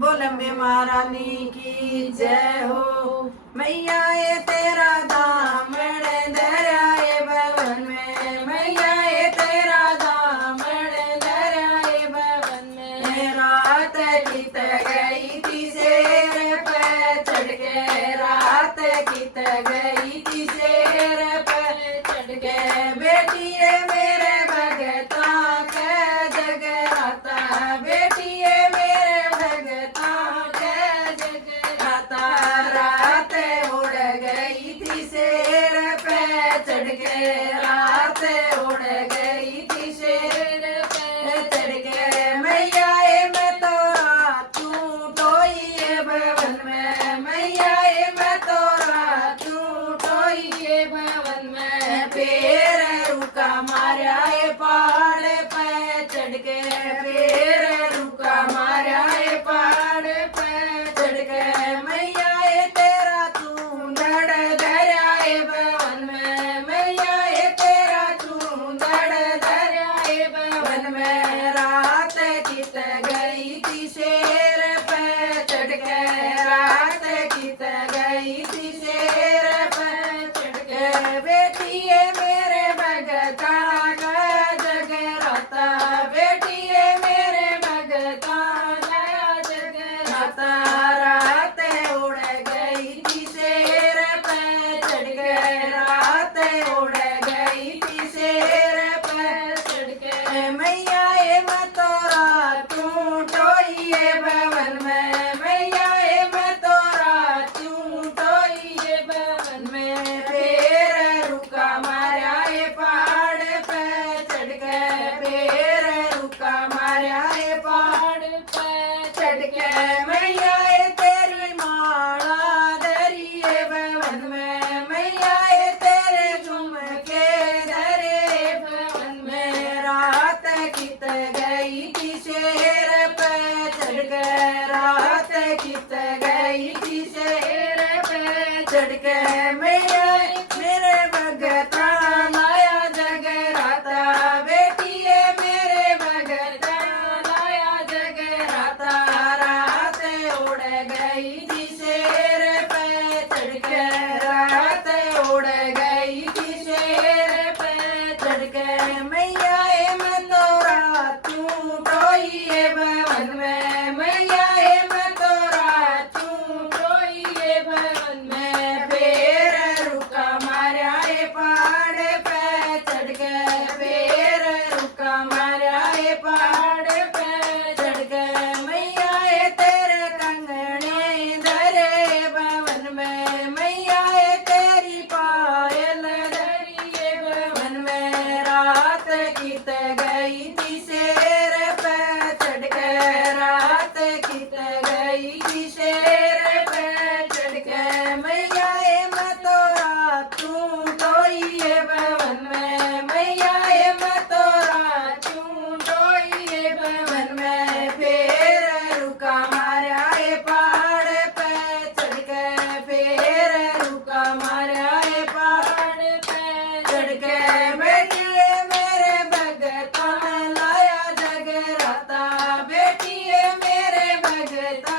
बोल अम्बे महारानी की जय हो। मैया ये तेरा दामन धराए भवन में, मैया ये तेरा दामन धराए भवन में। रात कित गई थी शेर पे चढ़ के, रात कित गई थी शेर पे चढ़ के। बेटी है मेरे भगता के जगराता, बेटी है मेरे भगता के जगराता। रात उड़ गई थी शेर पे चढ़ के, रात उड़ गई थी शेर पे चढ़ के। मैया ए मैं तो रातू टोई भवन में, मैया ए मैं तो रातू टोई भवन में। पैर रुका मारा ए पहाड़ पे चढ़ के, पैर रुका मारा ए पहाड़ पे चढ़ के। मैया ए तेरा चूंदड़ धरा ए भवन में, मैया ए तेरा चूंदड़ धरा ए भवन में। रात कित गई थी शेर पे चढ़ के, रात कित गई थी शेर पे चढ़ के। बेटी है मेरे भगता का जगराता, बेटी है मेरे भगता का जगराता। रात उड़ गई थी शेर पे चढ़ के, रात उड़ गई थी शेर पे चढ़ के। मैया ए मैं तो रातू टोई भवन में, मैया ए मैं तो रातू टोई भवन में। पैर रुका मारा ए पहाड़ पे चढ़ के, पैर रुका मारा ए पहाड़ पे चढ़ के। मैया ए तेरी माला धरी ए भवन में, मैया ए तेरे झुमके धरे भवन में। रात कित गई थी शेर पे चढ़ के, रात कित गई थी शेर पे चढ़ के। मैया मेरे भगता लाया जगराता, बेटी है मेरे भगता लाया जगराता। रात उड़ गई थी शेर पे चढ़ के, रात उड़ गई थी शेर पे चढ़ के। मैया ए मैं तो रातू टोई भवन में, मैया ए मैं तो रातू टोई भवन में। पैर रुका मारा ए पहाड़ पे चढ़ के, पैर रुका मारा ए पहाड़ पे चढ़ के। मैया ए तेरे कंगने धरे भवन में, मैया ए तेरी पायल धरी भवन में। रात कित गई थी शेर पे चढ़ के, रात कित गई थी शेर पे चढ़ के। मैया ए मैं तो रातू टोई भवन में, मैया ए मैं तो रातू टोई भवन में। पैर रुका मारा ए पहाड़ पे चढ़ के, पैर रुका मारा ए पहाड़ पे चढ़ के। बेटी है मेरे भगता लाया जगराता, बेटी है मेरे भगता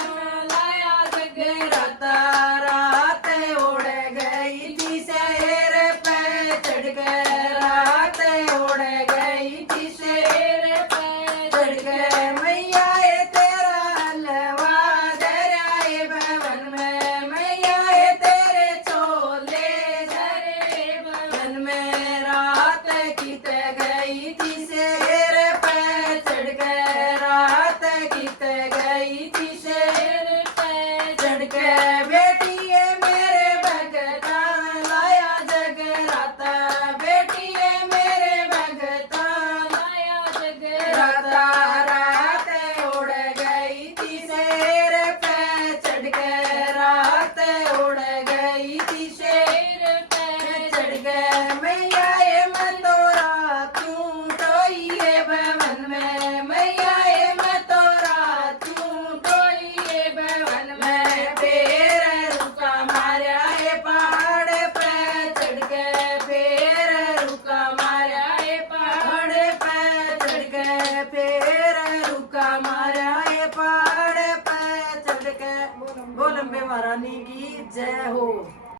बोल अम्बे महारानी की जय हो।